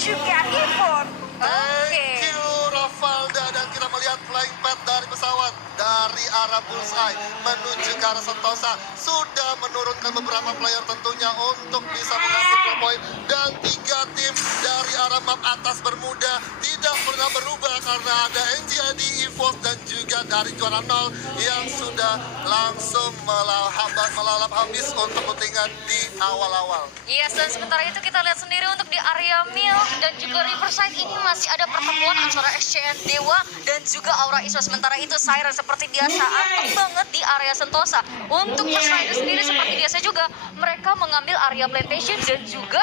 juga Ivon. Thank you Ravalda, dan kita melihat flying pad dari pesawat dari arah Bullseye menuju ke arah Sentosa sudah menurunkan beberapa player tentunya untuk bisa mengambil 3 poin, dan 3 tim dari arah map atas Bermuda tidak pernah berubah karena ada NGID, EVOS dan juga dari juara 0 yang sudah langsung melalap habis untuk putingan di awal-awal. Yes, dan sementara itu kita lihat sendiri untuk di area Mil dan juga Riverside ini masih ada pertemuan antara XCN Dewa dan juga Aura Iswa. Sementara itu Siren seperti biasa anteng banget di area Sentosa. Untuk First Rider sendiri seperti biasa juga mereka mengambil area Plantation dan juga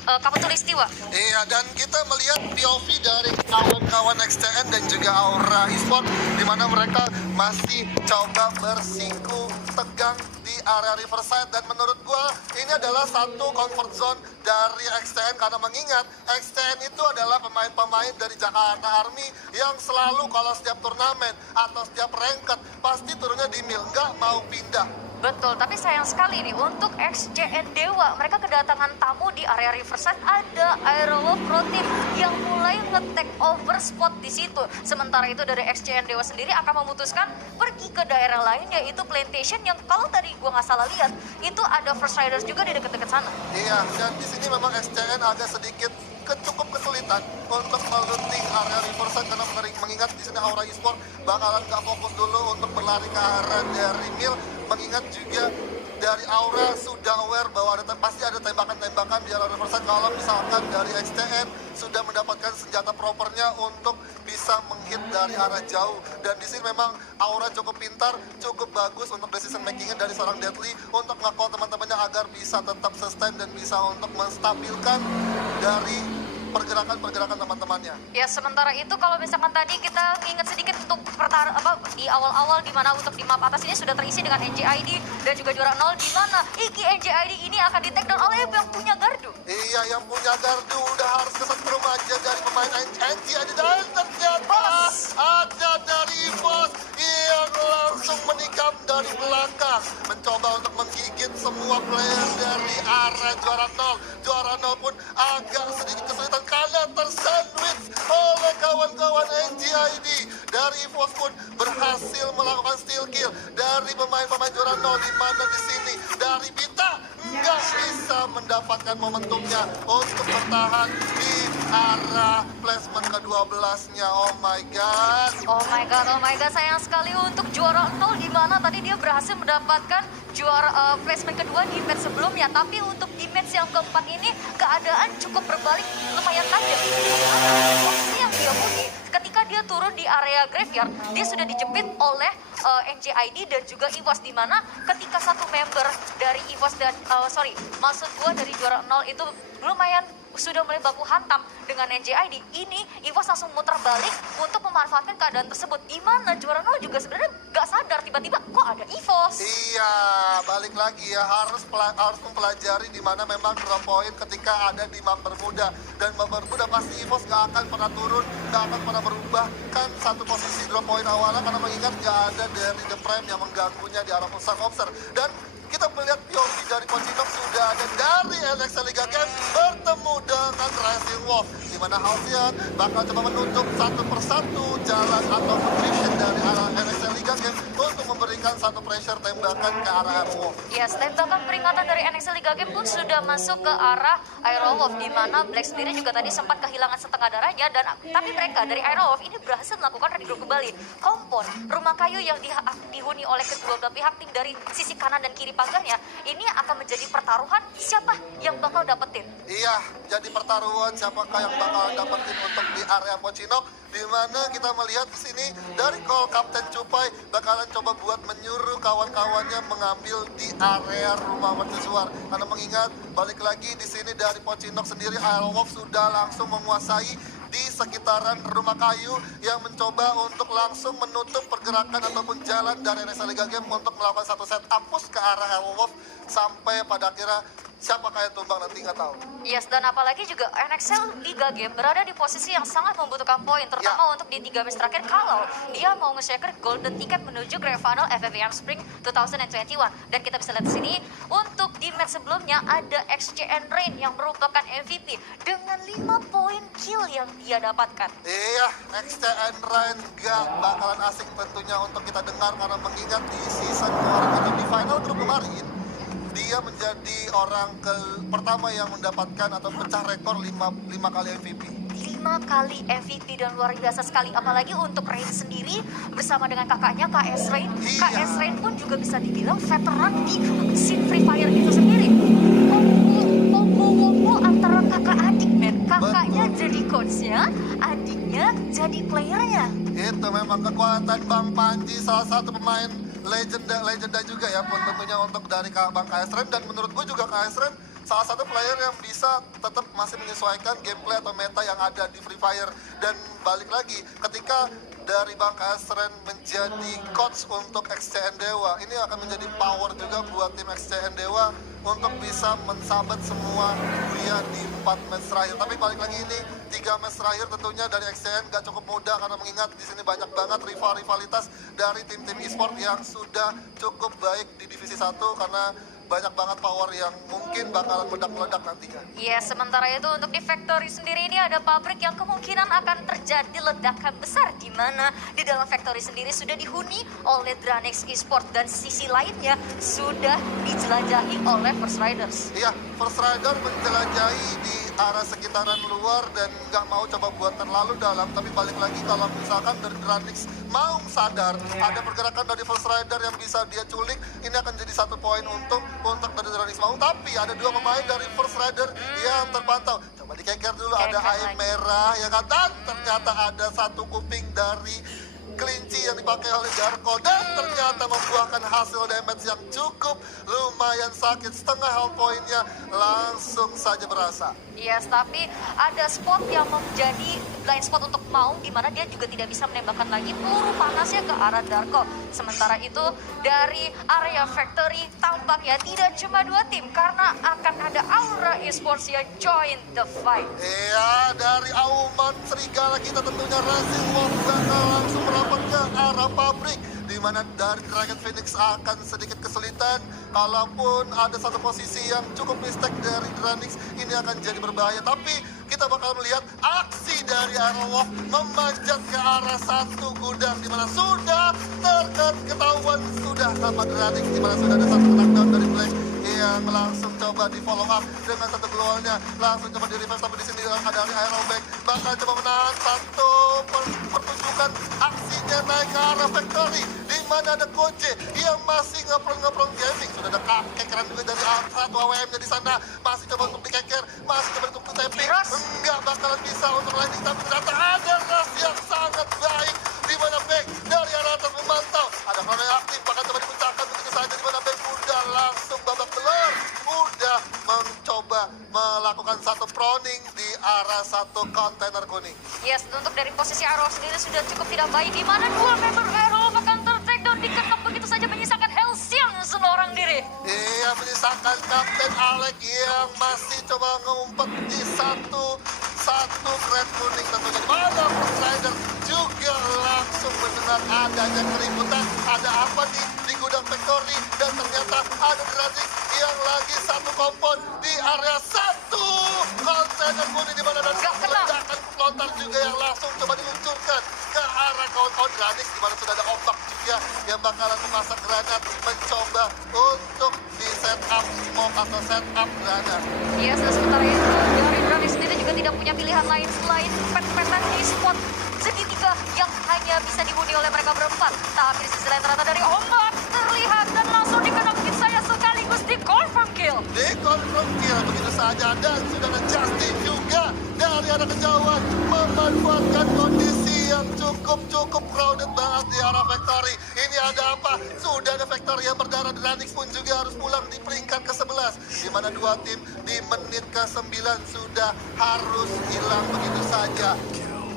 Kapatulistiwa. Iya, dan kita melihat POV dari kawan-kawan XTN dan juga Aura Esport di mana mereka masih coba bersiku tegang di area Riverside, dan menurut gua ini adalah satu comfort zone dari XTN karena mengingat XTN itu adalah pemain-pemain dari Jakarta Army yang selalu kalau setiap turnamen atau setiap ranked pasti turunnya di mil, nggak mau pindah. Betul, tapi sayang sekali nih untuk XCN Dewa, mereka kedatangan tamu di area Riverside, ada Aerowolf Pro Team yang mulai nge-take over spot di situ. Sementara itu dari XCN Dewa sendiri akan memutuskan pergi ke daerah lain yaitu Plantation yang kalau tadi gua nggak salah lihat itu ada First Riders juga di dekat-dekat sana. Iya, dan di sini memang XCN agak sedikit cukup kesulitan untuk melunting area Riverside karena mengingat di sini Aura Esport bakalan nggak fokus dulu untuk berlari ke arah dari mil, mengingat juga dari Aura sudah aware bahwa pasti ada tembakan-tembakan di area Riverside kalau misalkan dari XTN sudah mendapatkan senjata propernya untuk bisa menghit dari arah jauh, dan di sini memang Aura cukup pintar, cukup bagus untuk decision makingnya dari seorang Deadly untuk ngakau teman-temannya agar bisa tetap sustain dan bisa untuk menstabilkan dari pergerakan teman-temannya. Ya, sementara itu kalau misalkan tadi kita ingat sedikit untuk di awal-awal di mana untuk di map atas ini sudah terisi dengan NJID dan juga juara 0 di mana Iki NJID ini akan di take down oleh yang punya gardu. Iya, yang punya gardu udah harus kesetrum aja dari pemain NJID, dan ternyata ada dari EVOS yang langsung menikam dari belakang mencoba untuk menggigit semua player dari arah juara 0. Juara 0 pun agak sedikit kesulitan karena tersandwich oleh kawan-kawan NGID. Dari EVOS pun berhasil melakukan steal kill dari pemain-pemain juara 0, di mana di sini dari Bita nggak bisa mendapatkan momentumnya untuk bertahan di arah placement ke-12-nya. Oh my god. Oh my god, sayang sekali untuk juara 0 di mana tadi dia berhasil mendapatkan juara placement kedua di match sebelumnya, tapi untuk di match yang keempat ini keadaan cukup berbalik lumayan tajam. Posisi yang dia punya ketika dia turun di area graveyard, dia sudah dijepit oleh NJID dan juga EVOS, di mana ketika satu member dari EVOS dan maksud gua dari juara 0 itu lumayan sudah mulai baku hantam dengan NJID, ini EVOS langsung muter balik untuk memanfaatkan keadaan tersebut, di mana juara 0 juga sebenarnya nggak sadar tiba-tiba kok ada EVOS. Iya, balik lagi ya, harus mempelajari di mana memang drop point ketika ada di map Bermuda, dan map Bermuda pasti EVOS nggak akan pernah turun, nggak akan pernah berubah kan satu posisi drop point awalnya karena mengingat nggak ada dari The Prime yang mengganggunya di arah pusat obser. Dan kita melihat POV dari Pochinok sudah ada dari NXT Liga Game bertemu dengan Rising Wolf, di mana Halcyon bakal coba menutup satu persatu jalan atau position dari arah NXT Liga Game untuk memberikan satu pressure tembakan ke arah Aerowolf. Yes, tembakan peringatan dari NXT Liga Game pun sudah masuk ke arah Aerowolf, di mana Black sendiri juga tadi sempat kehilangan setengah darahnya, dan tapi mereka dari Aerowolf ini berhasil melakukan regroup kembali. Kompon rumah kayu yang dihuni oleh kedua belah pihak tim dari sisi kanan dan kiri pagarnya ini akan menjadi pertaruhan siapa yang bakal dapetin. Iya, jadi pertaruhan siapakah yang bakal dapetin untuk di area Pochinok, di mana kita melihat di sini dari call Kapten Cupai bakalan coba buat menyuruh kawan-kawannya mengambil di area rumah mercusuar, karena mengingat balik lagi di sini dari Pochinok sendiri Aerowolf sudah langsung menguasai di sekitaran rumah kayu yang mencoba untuk langsung menutup pergerakan ataupun jalan dari NXT Liga Game untuk melakukan satu set push ke arah Aerowolf sampai pada akhirnya siapakah yang tumbang nanti nggak tahu. Yes, dan apalagi juga NXL Liga Game berada di posisi yang sangat membutuhkan poin, terutama untuk di 3 match terakhir kalau dia mau nge-secure golden ticket menuju Grand Final FFVM Spring 2021. Dan kita bisa lihat di sini, untuk di match sebelumnya ada XCN Rain yang merupakan MVP dengan 5 poin kill yang dia dapatkan. Iya, XTN Rain gak bakalan asing tentunya untuk kita dengar karena mengingat di season kemarin atau di final grup kemarin dia menjadi orang pertama yang mendapatkan atau pecah rekor 5 kali MVP. 5 kali MVP dan luar biasa sekali, apalagi untuk Rain sendiri bersama dengan kakaknya KS Rain. Iya. KS Rain pun juga bisa dibilang veteran di scene Free Fire itu sendiri. Combo antara kakak adik, men. Kakaknya jadi coachnya, adiknya jadi playernya. Itu memang kekuatan Bang Panji, salah satu pemain legenda juga ya pun tentunya untuk dari Bang KS Rain. Dan menurut gue juga KS Rain salah satu player yang bisa tetap masih menyesuaikan gameplay atau meta yang ada di Free Fire. Dan balik lagi ketika dari Bang KS Rain menjadi coach untuk XCN Dewa, ini akan menjadi power juga buat tim XCN Dewa untuk bisa mensabat semua Buya di 4 match terakhir. Tapi balik lagi ini 3 match terakhir tentunya dari XCN gak cukup mudah karena mengingat di sini banyak banget rivalitas dari tim-tim e-sport yang sudah cukup baik di divisi 1 karena banyak banget power yang mungkin bakalan meledak-meledak nantinya. Ya, sementara itu untuk di Factory sendiri ini ada pabrik yang kemungkinan akan terjadi ledakan besar, di mana di dalam Factory sendiri sudah dihuni oleh Dranex Esport dan sisi lainnya sudah dijelajahi oleh First Riders. Iya, First Rider menjelajahi di arah sekitaran luar dan nggak mau coba buat terlalu dalam. Tapi balik lagi kalau misalkan dari Dranex mau sadar ada pergerakan dari First Rider yang bisa dia culik, ini akan jadi 1 poin untuk dari Dranex Maung. Tapi ada 2 pemain dari First Rider yang terpantau. Coba dikeker dulu, ada air merah ya kan, dan ternyata ada 1 kuping dari kelinci yang dipakai oleh Darko dan ternyata membuahkan hasil damage yang cukup lumayan sakit. Setengah health point-nya langsung saja berasa. Yes, tapi ada spot yang menjadi blind spot untuk Maung, di mana dia juga tidak bisa menembakkan lagi peluru panasnya ke arah Darko. Sementara itu dari area Factory tampaknya tidak cuma 2 tim karena akan ada Aura Esports yang join the fight. Iya, dari Auman Serigala kita tentunya Racing Wolf bakal langsung merapat ke arah pabrik, di mana dari Dragon Phoenix akan sedikit kesulitan. Kalaupun ada 1 posisi yang cukup mistake dari Dragonix, ini akan jadi berbahaya. Tapi kita bakal melihat aksi dari Arrow memanjat ke arah 1 gudang, di mana sudah ketahuan sudah sama Dragonix, di mana sudah ada 1 knockdown dari Black yang langsung coba di follow up dengan 1 glowalnya, langsung coba di reverse. Tapi di sini dari Aerobank bakal coba menahan 1 pertunjukan aksinya naik ke arah Factory, di mana ada Koje yang masih ngeprong gaming. Sudah ada kekeran juga dari 1 AWM-nya di sana, masih coba untuk dikeker, masih coba untuk tapping, enggak bakalan bisa untuk landing. Tapi ternyata ada rush yang sangat baik, di mana Back dari arah atas memantau, ada Chrono yang aktif, bahkan coba dipecahkan begitu saja, di mana Back udah langsung babak belur, udah mencoba melakukan 1 proning di arah 1 kontainer kuning. Yes, untuk dari posisi Arrow sendiri sudah cukup tidak baik, di mana 2 member Arrow akan ter-takedown, diketok begitu saja menyisakan Hellsiang seorang diri. Iya, menyisakan Kapten Alec yang masih coba ngumpet di satu kret kuning tentunya. Mana First Rider juga langsung mendengar adanya keributan, ada apa di gudang Factory, dan ternyata ada Dragonix yang lagi 1 kompon di area 1 kontainer kuning, di mana ada ledakan lontar juga yang langsung coba diluncurkan ke arah kawan-kawan Dragonix, di mana sudah ada ombak juga yang bakalan memasang granat, mencoba untuk di setup smoke atau setup granat. Yes, dan sementara itu dari Dragonix sendiri juga tidak punya pilihan lain selain pet-petan di spot segitiga yang hanya bisa dihuni oleh mereka berempat. Tapi di sisi lain ternyata dari ombak terlihat dan langsung dikenakin saya sekaligus di confirm kill. Di confirm kill begitu saja, dan sudah ada Justin juga dari arah kejauhan memanfaatkan kondisi yang cukup crowded banget di arah Factory. Ini ada apa? Sudah ada Factory yang berdarah, Dragonix pun juga harus pulang di peringkat ke-11, di mana 2 tim di menit ke-9 sudah harus hilang begitu saja.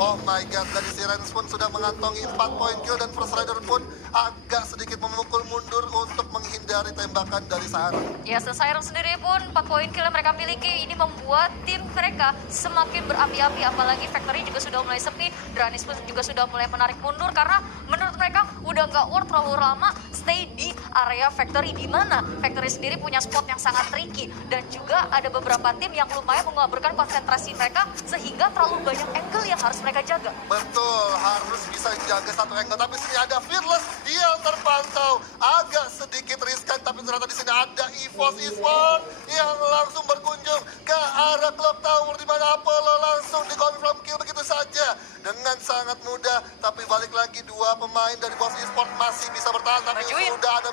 Oh my god, dari Sirens pun sudah mengantongi 4 poin kill, dan First Rider pun agak sedikit memukul mundur untuk menghindari tembakan dari Siren. Ya, Siren sendiri pun 4 poin kill yang mereka miliki ini membuat tim mereka semakin berapi-api, apalagi Factory juga sudah mulai sepi, Dranis pun juga sudah mulai menarik mundur karena menurut mereka udah nggak worth terlalu lama stay di area Factory, di mana Factory sendiri punya spot yang sangat tricky dan juga ada beberapa tim yang lumayan mengaburkan konsentrasi mereka sehingga terlalu banyak angle yang harus mereka jaga. Betul, harus bisa jaga satu angle, tapi sini ada Fearless yang terpantau agak sedikit riskan, tapi ternyata di sini ada EVOS Esports yang langsung berkunjung ke arah Clock Tower di mana Apollo langsung dikonfirm kill begitu saja dengan sangat mudah. Tapi balik lagi dua pemain dari Boss Esports masih bisa bertahan, tapi Majuin. sudah ada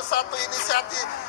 satu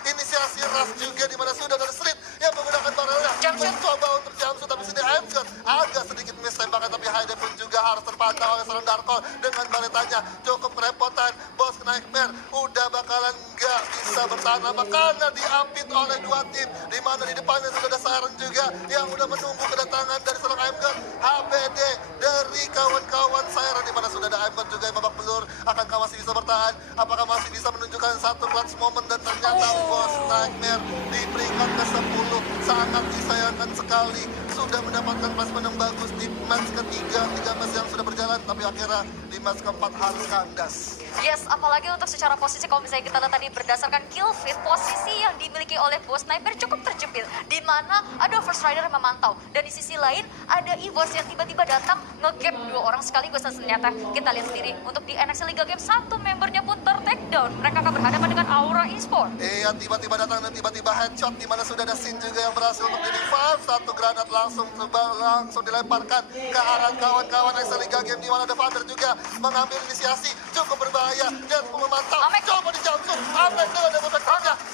inisiasi rush juga di mana sudah ada Street yang menggunakan barelnya mencoba untuk jumpsuit, tapi sini Amgen agak sedikit miss tembakan, tapi Haide pun juga harus terpantau oleh seorang Darkol dengan baretanya cukup kerepotan. Bos Nightmare udah bakalan nggak bisa bertahan lama karena diapit oleh dua tim, di mana di depannya sudah ada Siren juga yang udah menunggu kedatangan dari seorang Amgen. HBD dari kawan-kawan Siren, di mana sudah ada Amgen juga yang babak belur. Akankah masih bisa bertahan? Apakah masih bisa menunjukkan satu clutch moment? Dan ternyata Bos Nightmare di peringkat ke-10 sangat disayangkan sekali, sudah mendapatkan placement yang bagus di match ketiga 13 yang sudah berjalan, tapi akhirnya di match keempat harus kandas. Yes, apalagi untuk secara posisi kalau misalnya kita lihat tadi berdasarkan kill feed, posisi yang dimiliki oleh Boss Sniper cukup terjepit, di mana ada First Rider yang memantau dan di sisi lain ada EVOS yang tiba-tiba datang nge-gap dua orang sekaligus, dan ternyata kita lihat sendiri untuk di NXL Liga Game satu membernya pun ter-takedown. Mereka akan berhadapan dengan Aura Esports. Iya, tiba-tiba datang dan tiba-tiba headshot, di mana sudah ada Sin juga yang berhasil untuk di-revive. Satu granat langsung dilemparkan ke arah kawan-kawan NXL Liga Game, di mana ada Vander juga mengambil inisiasi cukup berbahaya dan memantau. Amek. Coba dijamsut, Amek dengan double back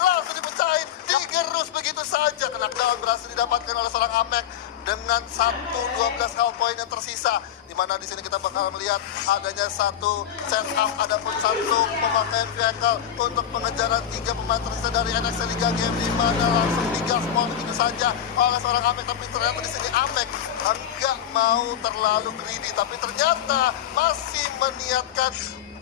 langsung dipecahin, digerus begitu saja. Knockdown berhasil didapatkan oleh seorang Amek dengan 12 health point yang tersisa, di mana di sini kita bakal melihat adanya satu setup, adapun satu pemakaian vehicle untuk pengejaran 3 pemain tersisa dari NXL Liga Game, di mana langsung digaspol begitu saja oleh seorang Amek. Tapi ternyata di sini Amek enggak mau terlalu greedy, tapi ternyata masih meniatkan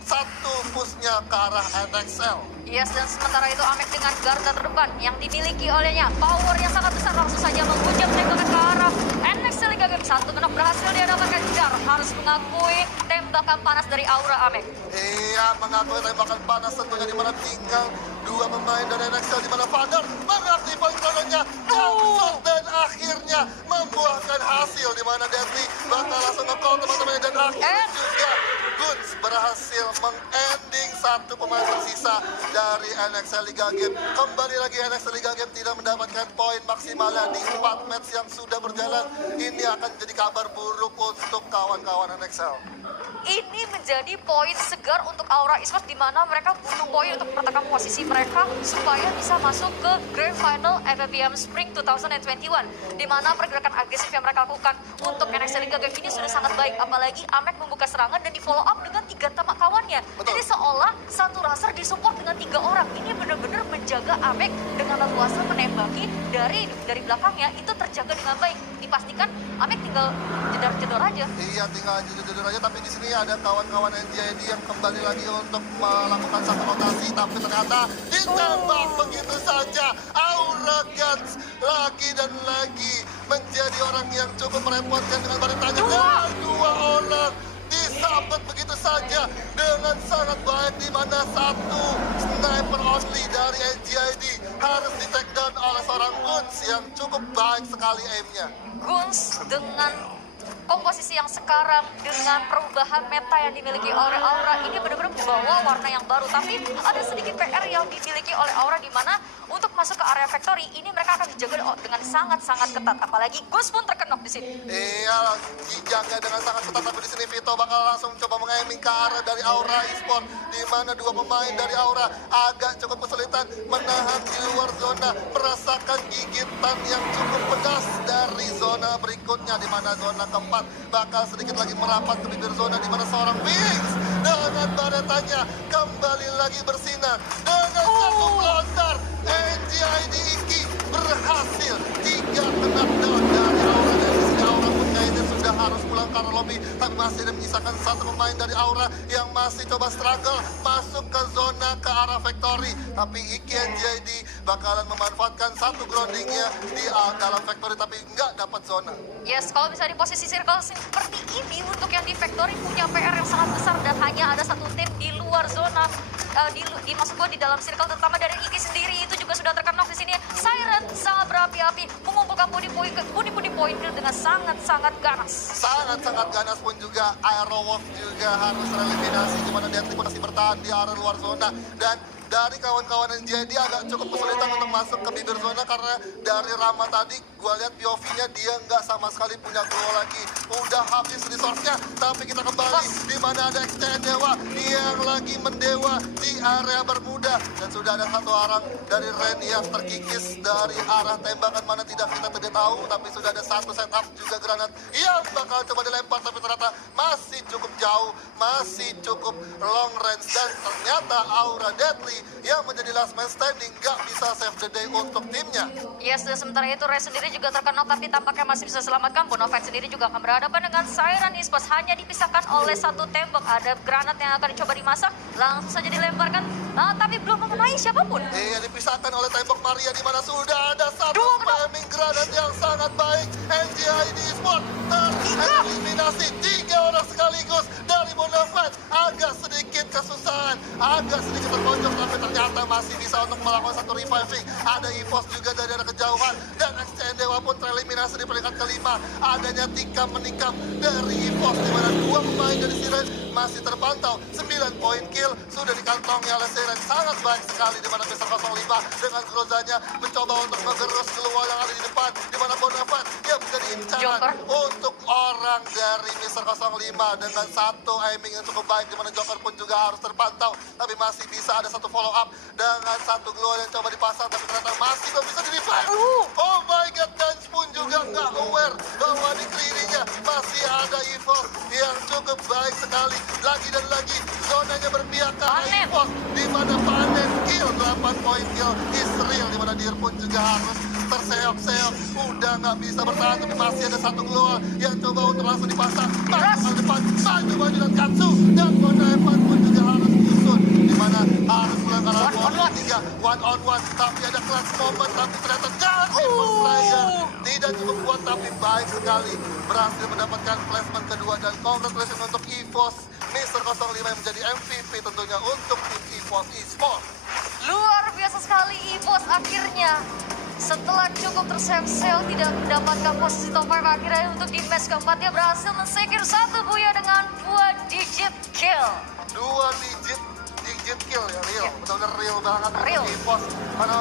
satu pushnya ke arah NXL. Yes, dan sementara itu Amek dengan garda terdepan yang dimiliki olehnya, power yang sangat besar langsung saja menghujam tembakan ke arah NXL Liga Game 1. Menok berhasil dia dapatkan. Jar harus mengakui tembakan panas dari Aura Amek. Iya, mengakui tembakan panas tentunya, di mana tinggal dua pemain dari NXL, di mana Vander mengaktifkan chrononya, jumpsuit, dan akhirnya membuahkan hasil, di mana Deadly bakal langsung nge-call teman-temannya, dan akhirnya juga Guns berhasil meng-ending satu pemain tersisa dari NXL Liga Game. Kembali lagi NXL Liga Game tidak mendapatkan poin maksimalnya di 4 match yang sudah berjalan. Ini akan jadi kabar buruk untuk kawan-kawan NXL. Ini menjadi poin segar untuk Aura Esports, di mana mereka butuh poin untuk mempertahankan posisi mereka supaya bisa masuk ke Grand Final FFPM Spring 2021, di mana pergerakan agresif yang mereka lakukan untuk NXL Liga Game ini sudah sangat baik, apalagi Amek membuka serangan dan di follow up dengan 3 tamak kawannya. Betul. Jadi seolah satu raser disupport dengan 3 orang. Ini benar-benar menjaga Amek dengan leluasa menembaki dari belakangnya itu terjaga dengan baik. Dipastikan Amek tinggal jedor-jedor aja. Iya, tinggal jujur aja, tapi di sini ada kawan-kawan NJD yang kembali lagi untuk melakukan satu rotasi, tapi ternyata ditembak begitu saja. Aura Guns lagi dan lagi menjadi orang yang cukup merepotkan dengan baritanya. Dan dua orang disabet begitu saja dengan sangat baik, di mana satu sniper only dari NJD harus di take down oleh seorang Guns yang cukup baik sekali aimnya. Guns dengan komposisi yang sekarang, dengan perubahan meta yang dimiliki oleh Aura, ini benar-benar membawa warna yang baru. Tapi ada sedikit PR yang dimiliki oleh Aura, di mana untuk masuk ke area factory ini mereka akan dijaga dengan sangat-sangat ketat. Apalagi Gus pun terkenok di sini. Iya, dijaga dengan sangat ketat, tapi di sini Vito bakal langsung coba mengaiming ke arah dari Aura Esports, di mana dua pemain dari Aura agak cukup kesulitan menahan di luar zona, merasakan gigitan yang cukup pedas dari zona berikutnya, di mana zona keempat bakal sedikit lagi merapat ke bibir zona, di mana seorang Wings dengan baretanya kembali lagi bersinar dengan satu pelontar. NJID Iki berhasil 3 knockdown dari Aura, dan di sini Aura pun kayaknya sudah harus pulang ke arah lobby, tapi masih ada menyisakan satu pemain dari Aura yang masih coba struggle masuk ke zona ke arah Factory. Tapi Iki NJD bakalan memanfaatkan satu groundingnya di dalam Factory tapi nggak dapat zona. Yes, kalau bisa di posisi circle seperti ini untuk yang di Factory punya PR yang sangat besar dan hanya ada satu tim di luar zona. Maksud gue di dalam circle terutama dari Iki sendiri itu juga sudah terkenal di sini. Siren sangat berapi-api mengumpulkan pundi-pundi poin kill dengan sangat-sangat ganas. Sangat-sangat ganas pun juga Aerowolf juga harus tereliminasi di mana Deadly masih bertahan di area luar zona dan dari kawan-kawan NJD agak cukup kesulitan untuk masuk ke bibir zona karena dari Rama tadi gue lihat POV-nya dia nggak sama sekali punya glow lagi. Udah habis resource-nya tapi kita kembali di mana ada XTN Dewa yang lagi mendewa di area Bermuda dan sudah ada satu orang dari Ren yang terkikis dari arah tembakan mana tidak kita tahu tapi sudah ada satu setup juga granat yang bakal coba dilempar tapi ternyata masih cukup jauh, masih cukup long range dan ternyata Aura Deadly yang menjadi last man standing nggak bisa save the day untuk timnya. Yes, dan sementara itu Ray sendiri juga terkenal tapi tampaknya masih bisa selamatkan. Bonafide sendiri juga akan berhadapan dengan Siren Esports hanya dipisahkan oleh satu tembak. Ada granat yang akan dicoba dimasak, langsung saja dilemparkan. Tapi belum mengenai siapapun. Iya, dipisahkan oleh tembok Maria di mana sudah ada satu spamming granat yang sangat baik. NJD Esports tereliminasi 3 orang sekaligus dari Bonafide. Agak sedikit kesusahan, agak sedikit terpojok tapi ternyata masih bisa untuk melakukan satu reviving. Ada EVOS juga dari arah kejauhan dan XCN Dewa pun tereliminasi di peringkat kelima. Adanya tikam menikam dari EVOS di mana 2 pemain dari Siren masih terpantau. 9 poin kill sudah dikantongi oleh Siren. Sangat baik sekali di mana Mr. 05 dengan Grozanya mencoba untuk mengerus keluar yang ada di depan di mana Bonafide yang menjadi incaran untuk orang dari Mr. 05 dengan satu aiming yang cukup baik di mana Joker pun juga harus terpantau tapi masih bisa ada satu follow up dengan satu glow yang coba dipasang tapi ternyata masih belum bisa di-revive. Oh my god, Dance pun juga nggak aware bahwa di kelilingnya masih ada EVOS yang cukup baik sekali. Lagi dan lagi zonanya berpihak ke EVOS di mana panen kill 8 poin kill Israel di mana Dir pun juga harus terseok-seok. Udah nggak bisa bertahan tapi masih ada satu glow yang coba untuk langsung dipasang. Maju ke depan, maju dan Katsu dan Bonafide pun juga harus nyusun di mana harus pulang ke arah 1 on 1 tapi ada clutch moment tapi ternyata Jati Slayer tidak cukup kuat tapi baik sekali berhasil mendapatkan placement kedua dan congratulations untuk EVOS Mr. 05 yang menjadi MVP tentunya untuk tim EVOS Esports. Luar biasa sekali EVOS akhirnya. Setelah cukup terseok-seok tidak mendapatkan posisi top 5 akhirnya untuk di match keempat dia berhasil men-secure satu buya dengan 2 digit kill. 2 digit kill ya, real, benar-benar real banget untuk EVOS. Karena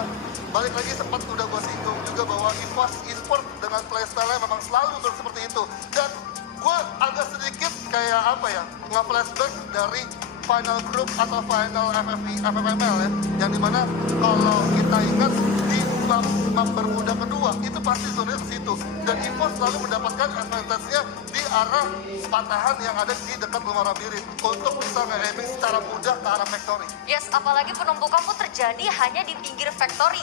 balik lagi sempat udah gue singgung juga bahwa EVOS Esports dengan playstyle-nya memang selalu seperti itu. Dan gue agak sedikit kayak apa ya, nge-flashback dari final group atau final FFML ya. Yang dimana kalau kita ingat di map Bermuda kedua itu pasti zonanya ke situ. Dan EVOS selalu mendapatkan advantage-nya di arah patahan yang ada di dekat rumah Rabirin untuk bisa nge-aiming secara mudah ke arah Factory. Yes, apalagi penumpukan pun terjadi hanya di pinggir Factory.